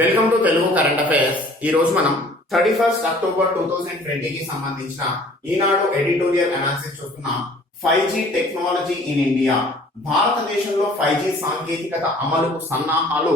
Welcome to Telugu current affairs. ఈ రోజు మనం 31 అక్టోబర్ 2020 కి సంబంధించిన ఈనాడు ఎడిటోరియల్ అనాలిసిస్ చూస్తున్నాం. 5G technology in India. భారతదేశంలో 5G సాంకేతికత అమలుకు సన్నాహాలు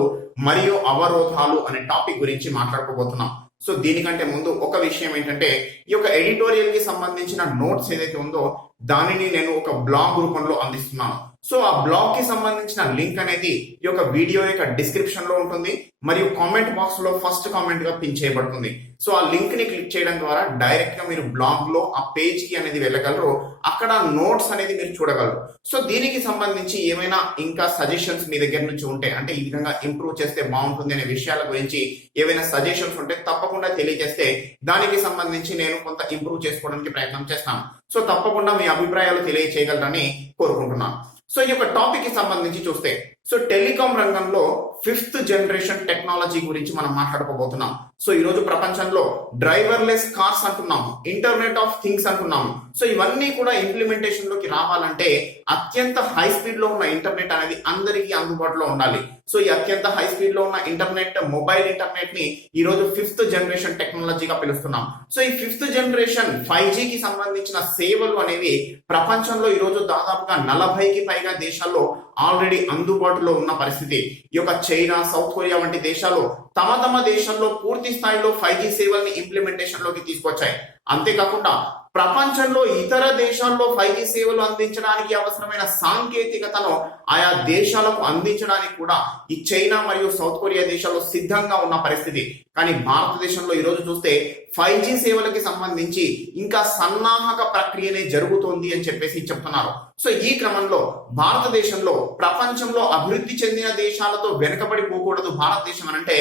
మరియు అవరోధాలు అనే టాపిక్ గురించి మాట్లాడుకోబోతున్నాం. సో దీనికంటే ముందు ఒక విషయం ఏంటంటే, ఈ యొక్క ఎడిటోరియల్ కి సంబంధించిన నోట్స్ ఏదైతే ఉందో దానిని నేను ఒక బ్లాగ్ రూపంలో అందిస్తున్నాను. సో ఆ బ్లాగ్ కి సంబంధించిన లింక్ అనేది ఈ యొక్క వీడియో యొక్క డిస్క్రిప్షన్ లో ఉంటుంది మరియు కామెంట్ బాక్స్ లో ఫస్ట్ కామెంట్ గా పిన్ చేయబడుతుంది. సో ఆ లింక్ ని క్లిక్ చేయడం ద్వారా డైరెక్ట్ గా మీరు బ్లాగ్ లో ఆ పేజ్ కి అనేది వెళ్ళగలరు. అక్కడ నోట్స్ అనేది మీరు చూడగలరు. సో దీనికి సంబంధించి ఏమైనా ఇంకా సజెషన్స్ మీ దగ్గర నుంచి ఉంటే, అంటే ఈ విధంగా ఇంప్రూవ్ చేస్తే బాగుంటుంది అనే విషయాల గురించి ఏవైనా సజెషన్స్ ఉంటే తప్పకుండా తెలియజేస్తే దానికి సంబంధించి నేను కొంత ఇంప్రూవ్ చేసుకోవడానికి ప్రయత్నం చేస్తాను. సో తప్పకుండా మీ అభిప్రాయాలు తెలియచేయగలరని కోరుకుంటున్నాను. సో ఈ యొక్క టాపిక్ కి సంబంధించి చూస్తే, సో టెలికాం రంగంలో 5th జనరేషన్ టెక్నాలజీ గురించి మనం మాట్లాడుకోబోతున్నాం. సో ఈ రోజు ప్రపంచంలో డ్రైవర్లెస్ కార్స్ అంటున్నాము, ఇంటర్నెట్ ఆఫ్ థింగ్స్ అంటున్నాము. సో ఇవన్నీ కూడా ఇంప్లిమెంటేషన్ లోకి రావాలంటే అత్యంత హై స్పీడ్ లో ఉన్న ఇంటర్నెట్ అనేది అందరికీ అందుబాటులో ఉండాలి. సో ఈ అత్యంత హై స్పీడ్ లో ఉన్న ఇంటర్నెట్, మొబైల్ ఇంటర్నెట్ ని ఈ రోజు 5th జనరేషన్ టెక్నాలజీగా పిలుస్తున్నాం. సో ఈ 5th జనరేషన్ 5G కి సంబంధించిన సేవలు అనేవి ప్రపంచంలో ఈ రోజు దాదాపుగా 40కి పైగా దేశాల్లో ఆల్రెడీ అందుబాటులో ఉన్న పరిస్థితి. ఈ యొక్క చైనా, సౌత్ కొరియా వంటి దేశాలు తమ దేశంలో పూర్తి స్థాయిలో 5G సేవల్ని ఇంప్లిమెంటేషన్ లోకి తీసుకొచ్చాయి. అంతేకాకుండా ప్రపంచంలో ఇతర దేశాల్లో 5G సేవలు అందించడానికి అవసరమైన సాంకేతికతను ఆయా దేశాలకు అందించడానికి కూడా ఈ చైనా మరియు సౌత్ కొరియా దేశాల్లో సిద్ధంగా ఉన్న పరిస్థితి. కానీ భారతదేశంలో ఈ రోజు చూస్తే 5G సేవలకి సంబంధించి ఇంకా సన్నాహక ప్రక్రియనే జరుగుతోంది అని చెప్పేసి చెప్తున్నారు. సో ఈ క్రమంలో భారతదేశంలో ప్రపంచంలో అభివృద్ధి చెందిన దేశాలతో వెనుకబడిపోకూడదు భారతదేశం అని అంటే,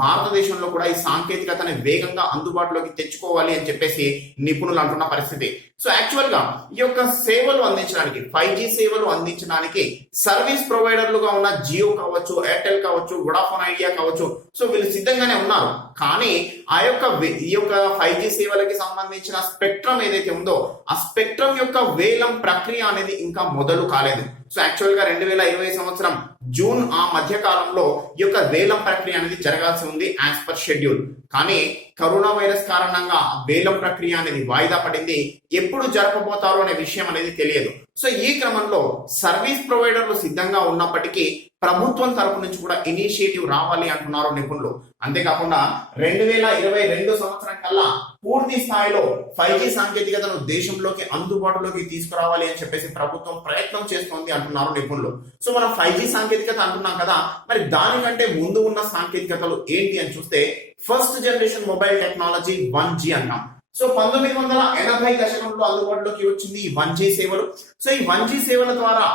భారతదేశంలో కూడా ఈ సాంకేతికతని వేగంగా అందుబాటులోకి తెచ్చుకోవాలి అని చెప్పేసి నిపుణులు అంటున్న పరిస్థితి. సో యాక్చువల్ గా ఈ యొక్క సేవలు అందించడానికి, 5G సేవలు అందించడానికి సర్వీస్ ప్రొవైడర్లుగా ఉన్న జియో కావచ్చు, ఎయిర్టెల్ కావచ్చు, వొడాఫోన్ ఐడియా కావచ్చు, సో వీళ్ళు సిద్ధంగానే ఉన్నారు. కానీ ఈ యొక్క 5G సేవలకి సంబంధించిన స్పెక్ట్రమ్ ఏదైతే ఉందో ఆ స్పెక్ట్రమ్ యొక్క వేలం ప్రక్రియ అనేది ఇంకా మొదలు కాలేదు. సో యాక్చువల్ గా 2020 సంవత్సరం జూన్ ఆ మధ్య కాలంలో ఈ యొక్క వేలం ప్రక్రియ అనేది జరగాల్సి ఉంది యాజ్ పర్ షెడ్యూల్. కానీ కరోనా వైరస్ కారణంగా వేలం ప్రక్రియ అనేది వాయిదా పడింది. ఎప్పుడు జరపబోతారు అనే విషయం అనేది తెలియదు. సో ఈ క్రమంలో సర్వీస్ ప్రొవైడర్లు సిద్ధంగా ఉన్నప్పటికీ ప్రభుత్వం తరపు నుంచి కూడా ఇనిషియేటివ్ రావాలి అంటున్నారు నిపుణులు. అంతేకాకుండా 2022 సంవత్సరం కల్లా పూర్తి స్థాయిలో 5G సాంకేతికతను దేశంలోకి అందుబాటులోకి తీసుకురావాలి అని చెప్పేసి ప్రభుత్వం ప్రయత్నం చేస్తోంది అంటున్నారు నిపుణులు. సో మనం 5G సాంకేతికత అంటున్నాం కదా, మరి దానికంటే ముందు ఉన్న సాంకేతికతలు ఏంటి అని చూస్తే, first generation mobile technology 1G అన్నాం. సో 1980 దశకంలో అందుబాటులోకి వచ్చింది ఈ 1G సేవలు. సో ఈ 1G సేవల ద్వారా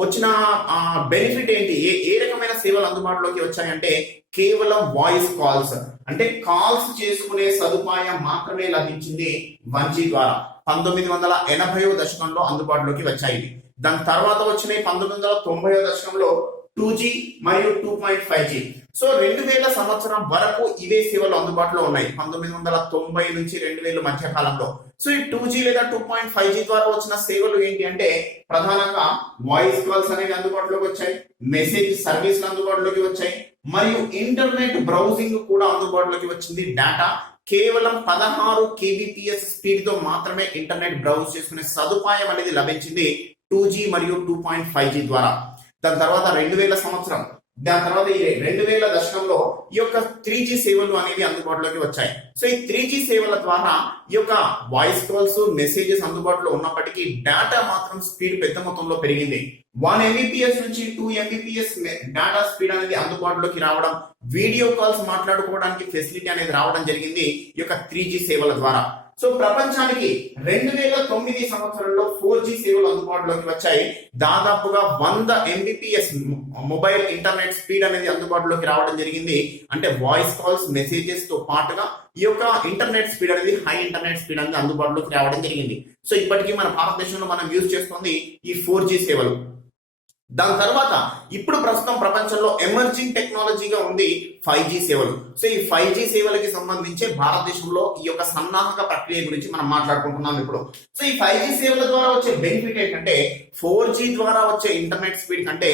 వచ్చిన బెనిఫిట్ ఏంటి, ఏ రకమైన సేవలు అందుబాటులోకి వచ్చాయంటే, కేవలం వాయిస్ కాల్స్, అంటే కాల్స్ చేసుకునే సదుపాయం మాత్రమే లభించింది 1G ద్వారా. 1980 దశకంలో అందుబాటులోకి వచ్చాయి. దాని తర్వాత వచ్చిన 1990 దశకంలో 2G మరియు 2.5G. సో 2000 సంవత్సరం వరకు ఇవే సేవలు అందుబాటులో ఉన్నాయి. 1990 నుంచి 2000 మధ్య కాలంలో. సో ఈ 2G లేదా 2.5G ద్వారా వచ్చిన సేవలు ఏంటి అంటే, ప్రధానంగా వాయిస్ కాల్స్ అనేవి అందుబాటులోకి వచ్చాయి, మెసేజ్ సర్వీస్లు అందుబాటులోకి వచ్చాయి, మరియు ఇంటర్నెట్ బ్రౌజింగ్ కూడా అందుబాటులోకి వచ్చింది. డేటా కేవలం 16 kbps స్పీడ్ తో మాత్రమే ఇంటర్నెట్ బ్రౌజ్ చేసుకునే సదుపాయం అనేది లభించింది 2G మరియు 2.5G ద్వారా. దాని తర్వాత 2000 సంవత్సరం, దాని తర్వాత ఈ 2000 దశకంలో ఈ యొక్క 3G సేవలు అనేవి అందుబాటులోకి వచ్చాయి. సో ఈ 3G సేవల ద్వారా ఈ యొక్క వాయిస్ కాల్స్, మెసేజెస్ అందుబాటులో ఉన్నప్పటికీ డేటా మాత్రం స్పీడ్ పెద్ద మొత్తంలో పెరిగింది. 1 Mbps నుంచి 2 Mbps డేటా స్పీడ్ అనేది అందుబాటులోకి రావడం, వీడియో కాల్స్ మాట్లాడుకోవడానికి ఫెసిలిటీ అనేది రావడం జరిగింది ఈ యొక్క 3G సేవల ద్వారా. సో ప్రపంచానికి 2009 సంవత్సరంలో 4G సేవలు అందుబాటులోకి వచ్చాయి. దాదాపుగా 100 Mbps మొబైల్ ఇంటర్నెట్ స్పీడ్ అనేది అందుబాటులోకి రావడం జరిగింది. అంటే వాయిస్ కాల్స్, మెసేజెస్ తో పాటుగా ఈ యొక్క ఇంటర్నెట్ స్పీడ్ అనేది, హై ఇంటర్నెట్ స్పీడ్ అనేది అందుబాటులోకి రావడం జరిగింది. సో ఇప్పటికీ మన భారతదేశంలో మనం యూజ్ చేస్తుంది ఈ 4G సేవలు. దాని తర్వాత ఇప్పుడు ప్రస్తుతం ప్రపంచంలో ఎమర్జింగ్ టెక్నాలజీగా ఉంది 5G సేవలు. సో ఈ 5G సేవలకి సంబంధించి భారతదేశంలో ఈ యొక్క సన్నాహక ప్రక్రియ గురించి మనం మాట్లాడుకుంటున్నాం ఇప్పుడు. సో ఈ 5G సేవల ద్వారా వచ్చే బెనిఫిట్ ఏంటంటే 4G ద్వారా వచ్చే ఇంటర్నెట్ స్పీడ్ కంటే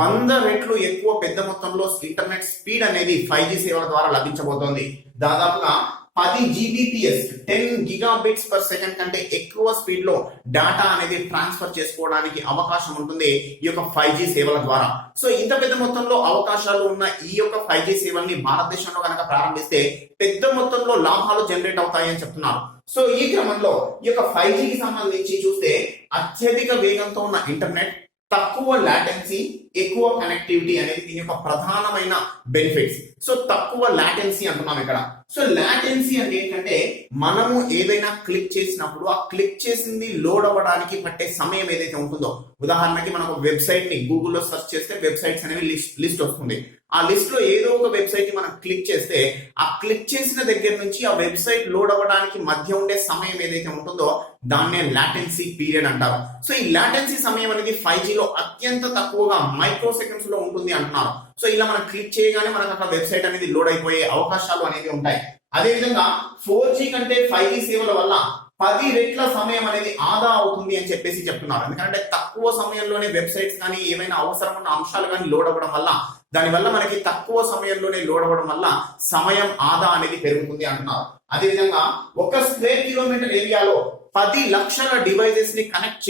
100 రెట్లు ఎక్కువ పెద్ద మొత్తంలో ఇంటర్నెట్ స్పీడ్ అనేది 5G సేవల ద్వారా లభించబోతోంది. దాదాపుగా 10 GBps 10 గిగాబిట్స్ పర్ సెకండ్ కంటే ఎక్కువ స్పీడ్ లో డేటా అనేది ట్రాన్స్ఫర్ చేసుకోవడానికి అవకాశం ఉంటుంది ఈ యొక్క 5G సేవల ద్వారా. సో ఇంత పెద్ద మొత్తంలో అవకాశాలు ఉన్న ఈ యొక్క 5G సేవల్ని భారతదేశంలో కనుక ప్రారంభిస్తే పెద్ద మొత్తంలో లాభాలు జనరేట్ అవుతాయని చెప్తున్నారు. సో ఈ క్రమంలో ఈ యొక్క 5G కి సంబంధించి చూస్తే అత్యధిక వేగంతో ఉన్న ఇంటర్నెట్, తక్కువ లాటెన్సీ, ఎక్కువ కనెక్టివిటీ అనేది దీని యొక్క ప్రధానమైన బెనిఫిట్స్. సో తక్కువ లాటెన్సీ అంటున్నాం ఇక్కడ. సో లాటెన్సీ అంటే ఏంటంటే మనము ఏదైనా క్లిక్ చేసినప్పుడు ఆ క్లిక్ చేసింది లోడ్ అవ్వడానికి పట్టే సమయం ఏదైతే ఉంటుందో, ఉదాహరణకి మనం ఒక వెబ్సైట్ ని గూగుల్లో సెర్చ్ చేస్తే వెబ్సైట్స్ అనేవి లిస్ట్ వస్తుంది. ఆ లిస్ట్ లో ఏదో ఒక వెబ్సైట్ ని మనం క్లిక్ చేస్తే ఆ క్లిక్ చేసిన దగ్గర నుంచి ఆ వెబ్సైట్ లోడ్ అవ్వడానికి మధ్య ఉండే సమయం ఏదైతే ఉంటుందో దాన్నే లాటెన్సీ పీరియడ్ అంటారు. సో ఈ లాటెన్సీ సమయం అనేది 5G లో అత్యంత తక్కువగా మైక్రో సెకండ్స్ లో ఉంటుంది అంటున్నారు. సో ఇలా మనం క్లిక్ చేయగానే మనకు అక్కడ వెబ్సైట్ అనేది లోడ్ అయిపోయే అవకాశాలు అనేవి ఉంటాయి. అదేవిధంగా 4G కంటే 5G సేవల వల్ల 10 రెట్ల సమయం అనేది ఆదా అవుతుంది అని చెప్పేసి చెప్తున్నారు. ఎందుకంటే తక్కువ సమయంలోనే వెబ్సైట్స్ కానీ ఏమైనా అవసరం ఉన్న అంశాలు కానీ లోడ్ అవ్వడం వల్ల, దానివల్ల మనకి తక్కువ సమయంలోనే లోడ్ అవ్వడం వల్ల సమయం ఆదా అనేది పెరుగుతుంది అంటున్నారు. అదేవిధంగా 1 స్క్వేర్ కిలోమీటర్ ఏరియాలో 10 లక్షల డివైజెస్ ని కనెక్ట్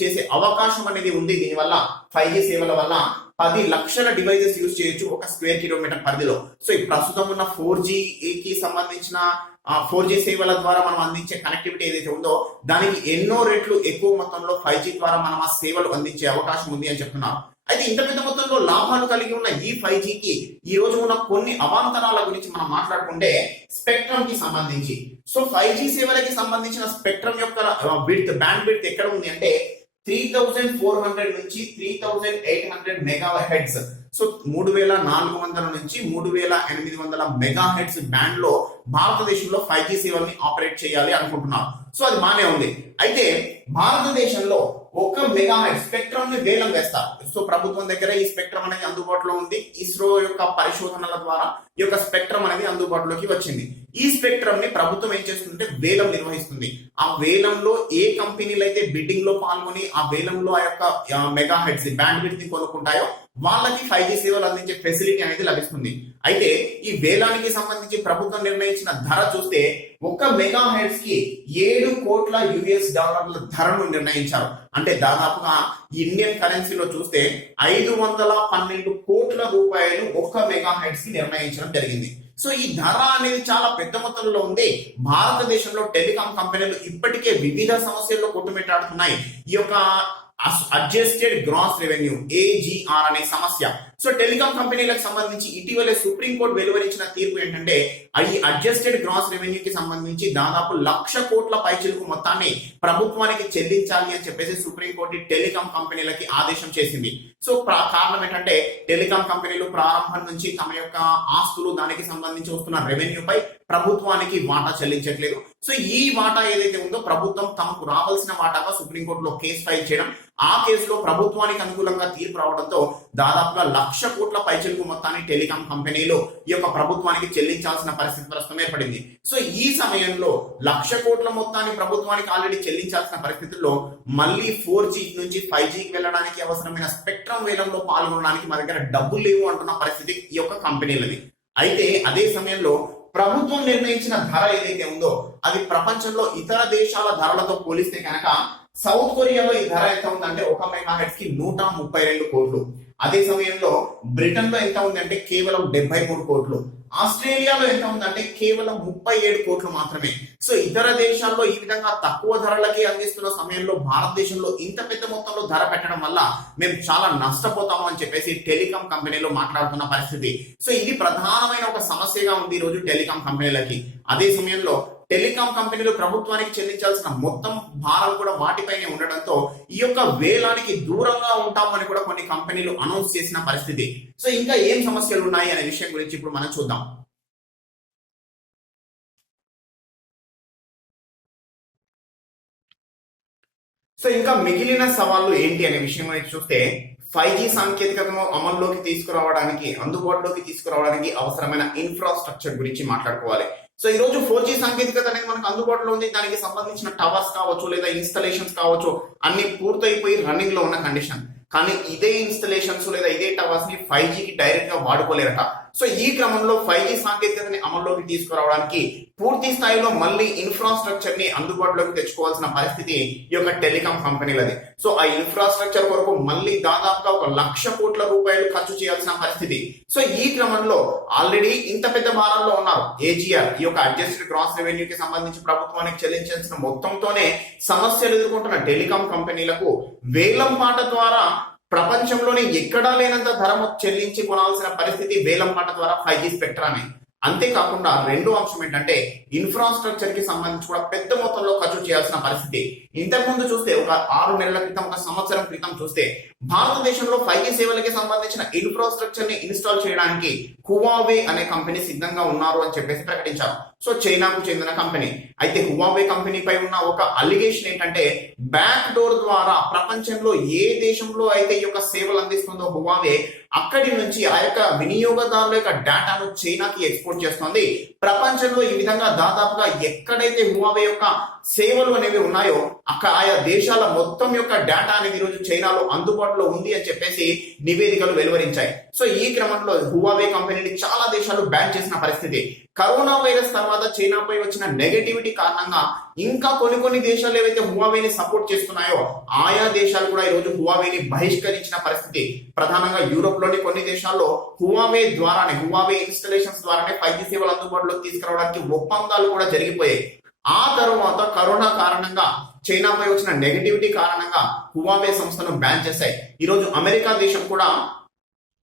చేసే అవకాశం అనేది ఉంది. దీనివల్ల 5G సేవల వల్ల 10 లక్షల డివైజెస్ యూజ్ చేయొచ్చు 1 స్క్వేర్ కిలోమీటర్ పరిధిలో. సో ఈ ప్రస్తుతం ఉన్న 4G కి సంబంధించిన 4G సేవల ద్వారా మనం అందించే కనెక్టివిటీ ఏదైతే ఉందో దానికి ఎన్నో రెట్లు ఎక్కువ మొత్తంలో 5G ద్వారా మనం ఆ సేవలు అందించే అవకాశం ఉంది అని చెప్తున్నారు. అయితే ఇంత పెద్ద మొత్తంలో లాభాలు కలిగి ఉన్న ఈ 5G కి ఈ రోజు ఉన్న కొన్ని అవాంతరాల గురించి మనం మాట్లాడుకుంటే స్పెక్ట్రమ్ కి సంబంధించి. సో 5G సేవలకి సంబంధించిన స్పెక్ట్రమ్ యొక్క బ్యాండ్ విడ్త్ ఎక్కడ ఉంది అంటే 3400 నుంచి 3800 మెగా హెడ్స్. సో 3400 నుంచి 3800 మెగా హెడ్స్ బ్యాండ్ లో భారతదేశంలో 5G సేవల్ని ఆపరేట్ చేయాలి అనుకుంటున్నారు. సో అది బానే ఉంది. అయితే భారతదేశంలో 1 మెగా హెడ్ స్పెక్ట్రమ్ ని వేలం వేస్తారు. సో ప్రభుత్వం దగ్గర ఈ స్పెక్ట్రమ్ అనేది అందుబాటులో ఉంది. ఇస్రో యొక్క పరిశోధనల ద్వారా ఈ యొక్క స్పెక్ట్రమ్ అనేది అందుబాటులోకి వచ్చింది. ఈ స్పెక్ట్రమ్ ని ప్రభుత్వం ఏం చేస్తుందంటే వేలం నిర్వహిస్తుంది. ఆ వేలంలో ఏ కంపెనీలు అయితే బిడ్డింగ్ లో పాల్గొని ఆ వేలంలో ఆ యొక్క మెగా హెడ్స్ బ్యాండ్ విడ్త్ ని కొనుక్కుంటాయో వాళ్ళకి 5G సేవలు అందించే ఫెసిలిటీ అనేది లభిస్తుంది. అయితే ఈ వేలానికి సంబంధించి ప్రభుత్వం నిర్ణయించిన ధర చూస్తే 1 మెగా హెడ్స్ కి $7 కోట్ల ధరను నిర్ణయించారు. అంటే దాదాపుగా ఇండియన్ కరెన్సీలో చూస్తే 512 కోట్ల రూపాయలు 1 మెగా హెడ్స్ కి నిర్ణయించడం జరిగింది. సో ఈ ధర అనేది చాలా పెద్ద మొత్తంలో ఉంది. భారతదేశంలో టెలికాం కంపెనీలు ఇప్పటికే వివిధ సమస్యల్లో కొట్టుమిట్టాడుతున్నాయి. ఈ యొక్క అడ్జస్టెడ్ గ్రాస్ రెవెన్యూ AGR అనే సమస్య. సో టెలికాం కంపెనీలకు సంబంధించి ఇటీవలే సుప్రీంకోర్టు వెలువరించిన తీర్పు ఏంటంటే ఈ అడ్జస్టెడ్ గ్రాస్ రెవెన్యూకి సంబంధించి దాదాపు 1,00,000 కోట్ల పైచిలుకు మొత్తాన్ని ప్రభుత్వానికి చెల్లించాలి అని చెప్పేసి సుప్రీంకోర్టు టెలికాం కంపెనీలకి ఆదేశం చేసింది. సో కారణం ఏంటంటే టెలికాం కంపెనీలు ప్రారంభం నుంచి తమ యొక్క ఆస్తులు దానికి సంబంధించి వస్తున్న రెవెన్యూపై ప్రభుత్వానికి వాటా చెల్లించట్లేదు. సో ఈ వాటా ఏదైతే ఉందో ప్రభుత్వం తమకు రావాల్సిన వాటాగా సుప్రీంకోర్టులో కేసు ఫైల్ చేయడం, ఆ కేసులో ప్రభుత్వానికి అనుకూలంగా తీర్పు రావడంతో దాదాపుగా 1,00,000 కోట్ల పైచిలుకు మొత్తాన్ని టెలికాం కంపెనీలు ఈ యొక్క ప్రభుత్వానికి చెల్లించాల్సిన పరిస్థితి ప్రస్తుతం ఏర్పడింది. సో ఈ సమయంలో 1,00,000 కోట్ల మొత్తాన్ని ప్రభుత్వానికి ఆల్రెడీ చెల్లించాల్సిన పరిస్థితుల్లో మళ్ళీ 4G నుంచి 5Gకి వెళ్ళడానికి అవసరమైన స్పెక్ట్రమ్ వేలంలో పాల్గొనడానికి మా దగ్గర డబ్బులు లేవు అంటున్న పరిస్థితి ఈ యొక్క కంపెనీలది. అయితే అదే సమయంలో ప్రభుత్వం నిర్ణయించిన ధర ఏదైతే ఉందో అది ప్రపంచంలో ఇతర దేశాల ధరలతో పోలిస్తే కనుక సౌత్ కొరియాలో ఈ ధర ఎంత ఉందంటే 1 మెగా హెడ్స్ కి 132 కోట్లు. అదే సమయంలో బ్రిటన్ లో ఎంత ఉందంటే కేవలం 73 కోట్లు. ఆస్ట్రేలియాలో ఎంత ఉందంటే కేవలం 37 కోట్లు మాత్రమే. సో ఇతర దేశాల్లో ఈ విధంగా తక్కువ ధరలకి అందిస్తున్న సమయంలో భారతదేశంలో ఇంత పెద్ద మొత్తంలో ధర పెట్టడం వల్ల మేము చాలా నష్టపోతాము అని చెప్పేసి టెలికాం కంపెనీలు మాట్లాడుతున్న పరిస్థితి. సో ఇది ప్రధానమైన ఒక సమస్యగా ఉంది ఈ రోజు టెలికాం కంపెనీలకి. అదే సమయంలో టెలికాం కంపెనీలు ప్రభుత్వానికి చెల్లించాల్సిన మొత్తం భారం కూడా వాటిపైనే ఉండడంతో ఈ యొక్క వేలానికి దూరంగా ఉంటామని కూడా కొన్ని కంపెనీలు అనౌన్స్ చేసిన పరిస్థితి. సో ఇంకా ఏం సమస్యలు ఉన్నాయి అనే విషయం గురించి ఇప్పుడు మనం చూద్దాం. సో ఇంకా మిగిలిన సవాళ్లు ఏంటి అనే విషయం గురించి చూస్తే 5G సాంకేతికతను అమల్లోకి తీసుకురావడానికి అందుబాటులోకి తీసుకురావడానికి అవసరమైన ఇన్ఫ్రాస్ట్రక్చర్ గురించి మాట్లాడుకోవాలి. సో ఈ రోజు 4G సాంకేతికత అనేది మనకు అందుబాటులో ఉంది. దానికి సంబంధించిన టవర్స్ కావచ్చు లేదా ఇన్స్టలేషన్స్ కావచ్చు అన్ని పూర్తయిపోయి రన్నింగ్ లో ఉన్న కండిషన్. కానీ ఇదే ఇన్స్టలేషన్స్ లేదా ఇదే టవర్స్ ని 5Gకి డైరెక్ట్ గా వాడుకోలేరట. సో ఈ క్రమంలో 5G సాంకేతికతని అమల్లోకి తీసుకురావడానికి పూర్తి స్థాయిలో మళ్ళీ ఇన్ఫ్రాస్ట్రక్చర్ ని అందుబాటులోకి తెచ్చుకోవాల్సిన పరిస్థితి ఈ యొక్క టెలికాం కంపెనీలది. సో ఆ ఇన్ఫ్రాస్ట్రక్చర్ కొరకు మళ్ళీ దాదాపుగా 1,00,000 కోట్ల రూపాయలు ఖర్చు చేయాల్సిన పరిస్థితి. సో ఈ క్రమంలో ఆల్రెడీ ఇంత పెద్ద భారంలో ఉన్నారు. ఏజీఆర్ ఈ యొక్క అడ్జస్టెడ్ గ్రాస్ రెవెన్యూకి సంబంధించి ప్రభుత్వానికి చెల్లించాల్సిన మొత్తంతోనే సమస్యలు ఎదుర్కొంటున్న టెలికాం కంపెనీలకు వేలం పాట ద్వారా ప్రపంచంలోనే ఎక్కడా లేనంత ధర చెల్లించి కొనాల్సిన పరిస్థితి వేలం పాట ద్వారా 5G స్పెక్ట్రానే. అంతేకాకుండా రెండో అంశం ఏంటంటే ఇన్ఫ్రాస్ట్రక్చర్ కి సంబంధించి కూడా పెద్ద మొత్తంలో ఖర్చు చేయాల్సిన పరిస్థితి. ఇంతకుముందు చూస్తే ఒక 6 నెలల క్రితం, ఒక సంవత్సరం క్రితం చూస్తే భారతదేశంలో 5G సేవలకి సంబంధించిన ఇన్ఫ్రాస్ట్రక్చర్ ని ఇన్స్టాల్ చేయడానికి హువావే అనే కంపెనీ సిద్ధంగా ఉన్నారు అని చెప్పేసి ప్రకటించారు. సో చైనాకు చెందిన కంపెనీ. అయితే హువావే కంపెనీపై ఉన్న ఒక అలిగేషన్ ఏంటంటే బ్యాక్ డోర్ ద్వారా ప్రపంచంలో ఏ దేశంలో అయితే ఈ యొక్క సేవలు అందిస్తుందో హువావే అక్కడి నుంచి ఆ యొక్క వినియోగదారుల యొక్క డేటాను చైనాకి ఎక్స్పోర్ట్ చేస్తుంది. ప్రపంచంలో ఈ విధంగా దాదాపుగా ఎక్కడైతే హువావే యొక్క సేవలు అనేవి ఉన్నాయో అక్కడ ఆయా దేశాల మొత్తం యొక్క డేటా అనేది ఈరోజు చైనాలో అందుబాటులో ఉంది అని చెప్పేసి నివేదికలు వెలువరించాయి. సో ఈ క్రమంలో హువావే కంపెనీని చాలా దేశాలు బ్యాన్ చేసిన పరిస్థితి. కరోనా వైరస్ తర్వాత చైనాపై వచ్చిన నెగటివిటీ కారణంగా ఇంకా కొన్ని దేశాలు ఏవైతే హువావేని సపోర్ట్ చేస్తున్నాయో ఆయా దేశాలు కూడా ఈరోజు హువావేని బహిష్కరించిన పరిస్థితి. ప్రధానంగా యూరోప్ లోని కొన్ని దేశాల్లో హువావే ద్వారానే, హువావే ఇన్స్టలేషన్స్ ద్వారానే 5G సేవలు అందుబాటులోకి తీసుకురావడానికి ఒప్పందాలు కూడా జరిగిపోయాయి. ఆ తర్వాత కరోనా కారణంగా చైనాపై వచ్చిన నెగటివిటీ కారణంగా హువావే సంస్థను బ్యాన్ చేశాయి. ఈరోజు అమెరికా దేశం కూడా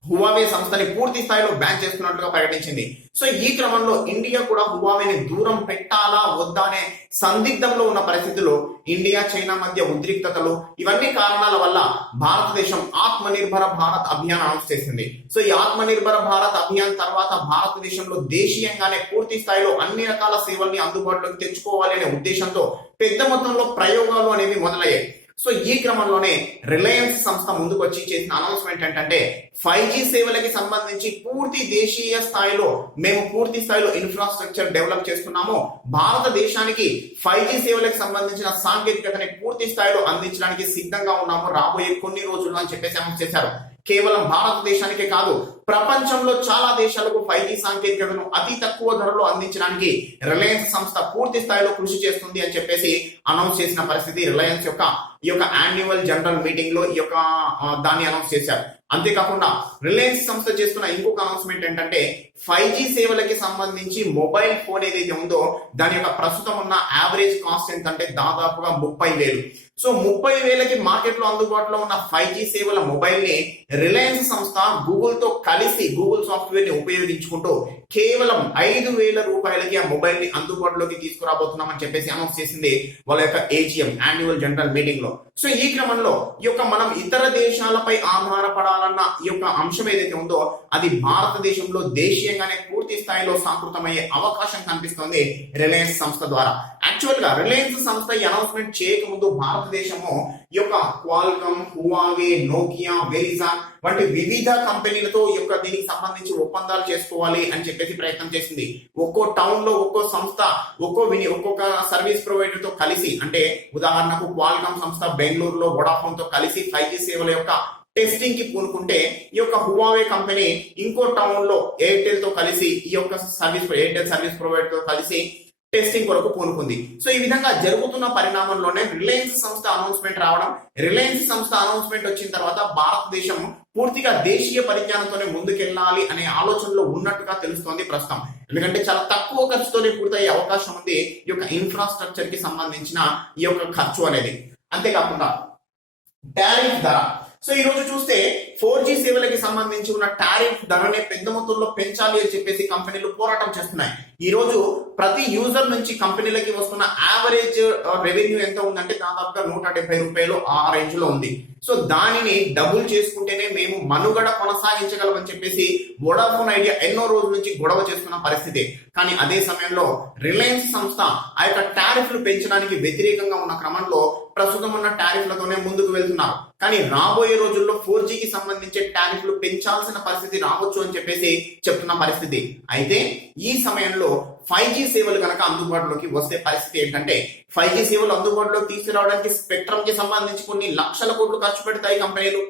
హువావే సంస్థని పూర్తి స్థాయిలో బ్యాన్ చేస్తున్నట్టుగా ప్రకటించింది. సో ఈ క్రమంలో ఇండియా కూడా హువావేని దూరం పెట్టాలా వద్దా అనే సందిగ్ధంలో ఉన్న పరిస్థితుల్లో ఇండియా చైనా మధ్య ఉద్రిక్తతలు ఇవన్నీ కారణాల వల్ల భారతదేశం ఆత్మనిర్భర భారత్ అభియాన్ అనౌన్స్ చేసింది. సో ఈ ఆత్మనిర్భర భారత్ అభియాన్ తర్వాత భారతదేశంలో దేశీయంగానే పూర్తి స్థాయిలో అన్ని రకాల సేవల్ని అందుబాటులోకి తెచ్చుకోవాలి అనే ఉద్దేశంతో పెద్ద మొత్తంలో ప్రయోగాలు అనేవి మొదలయ్యాయి. సో ఈ క్రమంలోనే రిలయన్స్ సంస్థ ముందుకు వచ్చి చేసిన అనౌన్స్మెంట్ ఏంటంటే 5G సేవలకి సంబంధించి పూర్తి దేశీయ స్థాయిలో మేము పూర్తి స్థాయిలో ఇన్ఫ్రాస్ట్రక్చర్ డెవలప్ చేస్తున్నాము. భారతదేశానికి 5G సేవలకు సంబంధించిన సాంకేతికతని పూర్తి స్థాయిలో అందించడానికి సిద్ధంగా ఉన్నాము రాబోయే కొన్ని రోజుల్లో అని చెప్పేసి అనౌన్స్ చేశారు. కేవలం భారతదేశానికే కాదు, ప్రపంచంలో చాలా దేశాలకు 5G సాంకేతికతను అతి తక్కువ ధరలో అందించడానికి రిలయన్స్ సంస్థ పూర్తి స్థాయిలో కృషి చేస్తుంది అని చెప్పేసి అనౌన్స్ చేసిన పరిస్థితి. రిలయన్స్ యొక్క ఈ యొక్క యాన్యువల్ జనరల్ మీటింగ్ లో ఈ యొక్క దాన్ని అనౌన్స్ చేశారు. అంతేకాకుండా రిలయన్స్ సంస్థ చేస్తున్న ఇంకొక అనౌన్స్మెంట్ ఏంటంటే 5G సేవలకి సంబంధించి మొబైల్ ఫోన్ ఏదైతే ఉందో దాని యొక్క ప్రస్తుతం ఉన్న యావరేజ్ కాస్ట్ ఎంతంటే దాదాపుగా 30,000. సో 30,000కి మార్కెట్ లో అందుబాటులో ఉన్న 5G సేవల మొబైల్ ని రిలయన్స్ సంస్థ గూగుల్ తో కలిసి గూగుల్ సాఫ్ట్వేర్ ని ఉపయోగించుకుంటూ కేవలం 5,000 రూపాయలకి ఆ మొబైల్ ని అందుబాటులోకి తీసుకురాబోతున్నామని చెప్పేసి అనౌన్స్ చేసింది వాళ్ళ యొక్క AGM యాన్యువల్ జనరల్ మీటింగ్ లో. సో ఈ క్రమంలో ఈ యొక్క మనం ఇతర దేశాలపై ఆధారపడాలన్న ఈ యొక్క అంశం ఏదైతే ఉందో అది భారతదేశంలో దేశీయంగానే పూర్తి స్థాయిలో సాకృతమయ్యే అవకాశం కనిపిస్తోంది రిలయన్స్ సంస్థ ద్వారా. యాక్చువల్ గా రిలయన్స్ సంస్థ ఈ అనౌన్స్మెంట్ చేయకముందు భారతదేశము ఈ యొక్క క్వాల్కమ్, హువావే, నోకియా, వెరిజాన్ వంటి వివిధ కంపెనీలతో ఈ యొక్క దీనికి సంబంధించి ఒప్పందాలు చేసుకోవాలి అని చెప్పేసి ప్రయత్నం చేసింది. ఒక్కో టౌన్ లో ఒక్కో సంస్థ ఒక్కొక్క సర్వీస్ ప్రొవైడర్ తో కలిసి, అంటే ఉదాహరణకు క్వాల్కమ్ సంస్థ బెంగళూరులో వొడాఫోన్ తో కలిసి 5G సేవల యొక్క టెస్టింగ్ కి పూనుకుంటే ఈ యొక్క హువావే కంపెనీ ఇంకో టౌన్ లో ఎయిర్టెల్ తో కలిసి ఈ యొక్క ఎయిర్టెల్ సర్వీస్ ప్రొవైడర్ తో కలిసి టెస్టింగ్ కొరకు పూనుకుంది. సో ఈ విధంగా జరుగుతున్న పరిణామంలోనే రిలయన్స్ సంస్థ అనౌన్స్మెంట్ రావడం, రిలయన్స్ సంస్థ అనౌన్స్మెంట్ వచ్చిన తర్వాత భారతదేశం పూర్తిగా దేశీయ పరిజ్ఞానంతోనే ముందుకెళ్ళాలి అనే ఆలోచనలో ఉన్నట్టుగా తెలుస్తోంది ప్రస్తుతం. ఎందుకంటే చాలా తక్కువ ఖర్చుతోనే పూర్తయ్యే అవకాశం ఉంది ఈ యొక్క ఇన్ఫ్రాస్ట్రక్చర్ కి సంబంధించిన ఈ యొక్క ఖర్చు అనేది. అంతేకాకుండా టారిఫ్ ధర. సో ఈ రోజు చూస్తే 4G సేవలకి సంబంధించి ఉన్న టారిఫ్ ధరనే పెద్ద మొత్తంలో పెంచాలి అని చెప్పేసి కంపెనీలు పోరాటం చేస్తున్నాయి. ఈ రోజు ప్రతి యూజర్ నుంచి కంపెనీలకి వస్తున్న యావరేజ్ రెవెన్యూ ఎంత ఉందంటే దాదాపుగా 170 రూపాయలు ఆ రేంజ్ లో ఉంది. సో దానిని డబుల్ చేసుకుంటేనే మేము మనుగడ కొనసాగించగలమని చెప్పేసి వోడాఫోన్ ఐడియా ఎన్నో రోజుల నుంచి గొడవ చేస్తున్న పరిస్థితి. కానీ అదే సమయంలో రిలయన్స్ సంస్థ ఆ యొక్క టారిఫ్లు పెంచడానికి వ్యతిరేకంగా ఉన్న క్రమంలో ప్రస్తుతం ఉన్న టారిఫ్లతోనే ముందుకు వెళ్తున్నారు. కానీ రాబోయే రోజుల్లో 4G కి సంబంధించే టారిఫ్లు పెంచాల్సిన పరిస్థితి రావచ్చు అని చెప్పేసి చెప్తున్న పరిస్థితి. అయితే ఈ సమయంలో 5G సేవలు కనుక అందుబాటులోకి వస్తే పరిస్థితి ఏంటంటే 5G సేవలు అందుబాటులోకి తీసుకురావడానికి స్పెక్ట్రమ్ కి సంబంధించి కొన్ని లక్షల కోట్లు ఖర్చు పెడతాయి కంపెనీలు.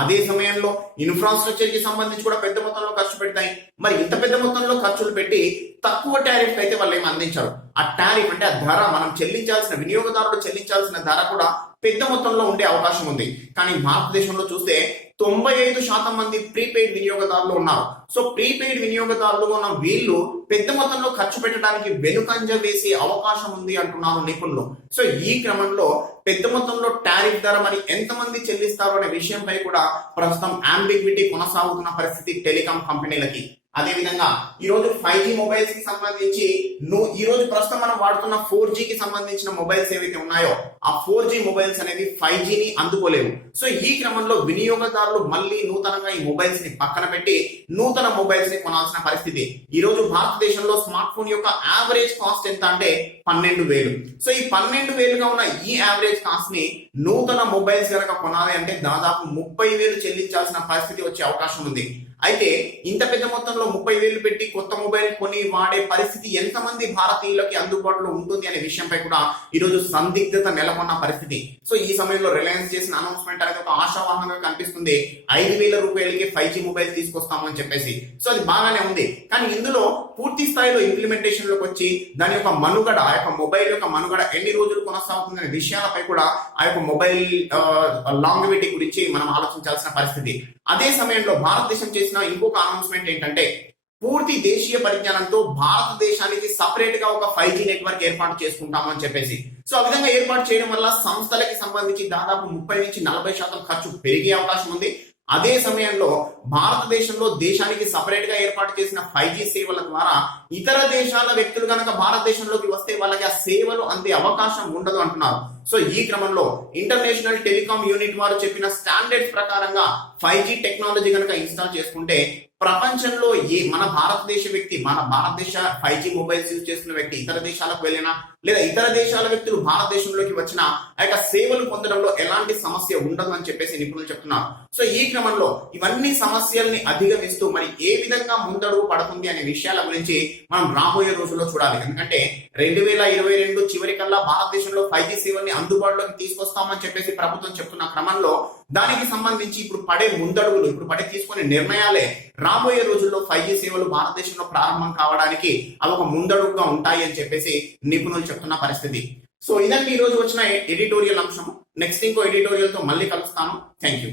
అదే సమయంలో ఇన్ఫ్రాస్ట్రక్చర్ కి సంబంధించి కూడా పెద్ద మొత్తంలో ఖర్చు పెడతాయి. మరి ఇంత పెద్ద మొత్తంలో ఖర్చులు పెట్టి తక్కువ టారిఫ్ అయితే వాళ్ళు ఏమి అందించారు. ఆ టారిఫ్ అంటే ఆ ధర, మనం చెల్లించాల్సిన, వినియోగదారులు చెల్లించాల్సిన ధర కూడా పెద్ద మొత్తంలో ఉండే అవకాశం ఉంది. కానీ భారతదేశంలో చూస్తే 95% మంది ప్రీపెయిడ్ వినియోగదారులు ఉన్నారు. సో ప్రీపెయిడ్ వినియోగదారులు ఉన్న వీళ్ళు పెద్ద మొత్తంలో ఖర్చు పెట్టడానికి వెనుకంజ వేసే అవకాశం ఉంది అంటున్నారు నిపుణులు. సో ఈ క్రమంలో పెద్ద మొత్తంలో టారిఫ్ ధర మరి ఎంతమంది చెల్లిస్తారు అనే విషయంపై కూడా ప్రస్తుతం అంబిగ్విటీ కొనసాగుతున్న పరిస్థితి టెలికాం కంపెనీలకి. అదే విధంగా ఈ రోజు 5G మొబైల్స్ కి సంబంధించి ఈ రోజు ప్రస్తుతం మనం వాడుతున్న 4G కి సంబంధించిన మొబైల్స్ ఏవైతే ఉన్నాయో ఆ 4G మొబైల్స్ అనేది 5G ని అందుకోలేవు. సో ఈ క్రమంలో వినియోగదారులు మళ్ళీ నూతనంగా ఈ మొబైల్స్ ని పక్కన పెట్టి నూతన మొబైల్స్ ని కొనాల్సిన పరిస్థితి. ఈ రోజు భారతదేశంలో స్మార్ట్ ఫోన్ యొక్క యావరేజ్ కాస్ట్ ఎంత అంటే 12,000. సో ఈ 12,000గా ఉన్న ఈ యావరేజ్ కాస్ట్ ని నూతన మొబైల్స్ కనుక కొనాలి అంటే దాదాపు 30,000 చెల్లించాల్సిన పరిస్థితి వచ్చే అవకాశం ఉంది. అయితే ఇంత పెద్ద మొత్తంలో 30,000 పెట్టి కొత్త మొబైల్ కొని వాడే పరిస్థితి ఎంతమంది భారతీయులకి అందుబాటులో ఉంటుంది అనే విషయంపై కూడా ఈరోజు సందిగ్ధత నెలకొన్న పరిస్థితి. సో ఈ సమయంలో రిలయన్స్ చేసిన అనౌన్స్మెంట్ అనేది ఒక ఆశావాహంగా కనిపిస్తుంది. 5,000 రూపాయలకి 5G మొబైల్ తీసుకొస్తామని చెప్పేసి. సో అది బాగానే ఉంది. కానీ ఇందులో పూర్తి స్థాయిలో ఇంప్లిమెంటేషన్ లోకి వచ్చి దాని యొక్క మనుగడ, ఆ యొక్క మొబైల్ యొక్క మనుగడ ఎన్ని రోజులు కొనసాగుతుందనే విషయాలపై కూడా ఆ యొక్క మొబైల్ లాంగివిటీ గురించి మనం ఆలోచించాల్సిన పరిస్థితి. అదే సమయంలో భారతదేశం చేసిన ఇంకొక అనౌన్స్మెంట్ ఏంటంటే పూర్తి దేశీయ పరిజ్ఞానంతో భారతదేశానికి సపరేట్ గా ఒక 5G నెట్వర్క్ ఏర్పాటు చేసుకుంటామని చెప్పేసి. సో ఆ విధంగా ఏర్పాటు చేయడం వల్ల సంస్థలకి సంబంధించి దాదాపు 30 నుంచి 40% ఖర్చు పెరిగే అవకాశం ఉంది. అదే సమయంలో భారతదేశంలో దేశానికి సపరేట్ గా ఏర్పాటు చేసిన 5G సేవల ద్వారా ఇతర దేశాల వ్యక్తులు కనుక భారతదేశంలోకి వస్తే వాళ్ళకి ఆ సేవలు అందే అవకాశం ఉండదు అంటున్నారు. సో ఈ క్రమంలో ఇంటర్నేషనల్ టెలికాం యూనిట్ వారు చెప్పిన స్టాండర్డ్స్ ప్రకారంగా 5G టెక్నాలజీ కనుక ఇన్స్టాల్ చేసుకుంటే ప్రపంచంలో మన భారతదేశ వ్యక్తి, మన భారతదేశ 5G మొబైల్స్ యూజ్ చేస్తున్న వ్యక్తి ఇతర దేశాలకు వెళ్ళినా లేదా ఇతర దేశాల వ్యక్తులు భారతదేశంలోకి వచ్చిన ఆ యొక్క సేవలు పొందడంలో ఎలాంటి సమస్య ఉండదు అని చెప్పేసి నిపుణులు చెప్తున్నారు. సో ఈ క్రమంలో ఇవన్నీ సమస్యల్ని అధిగమిస్తూ మరి ఏ విధంగా ముందడుగు పడుతుంది అనే విషయాల గురించి మనం రాబోయే రోజుల్లో చూడాలి. ఎందుకంటే 2022 చివరికల్లా భారతదేశంలో 5G సేవల్ని అందుబాటులోకి తీసుకొస్తామని చెప్పేసి ప్రభుత్వం చెప్తున్న క్రమంలో దానికి సంబంధించి ఇప్పుడు పడే ముందడుగులు, ఇప్పుడు తీసుకునే నిర్ణయాలే రాబోయే రోజుల్లో 5G సేవలు భారతదేశంలో ప్రారంభం కావడానికి అవి ఒక ముందడుగుగా ఉంటాయి అని చెప్పేసి నిపుణులు చెప్తున్న పరిస్థితి. సో ఇదండి ఈ రోజు వచ్చిన ఎడిటోరియల్ అంశం. నెక్స్ట్ ఇంకో ఎడిటోరియల్ తో మళ్ళీ కలుస్తాను. Thank you.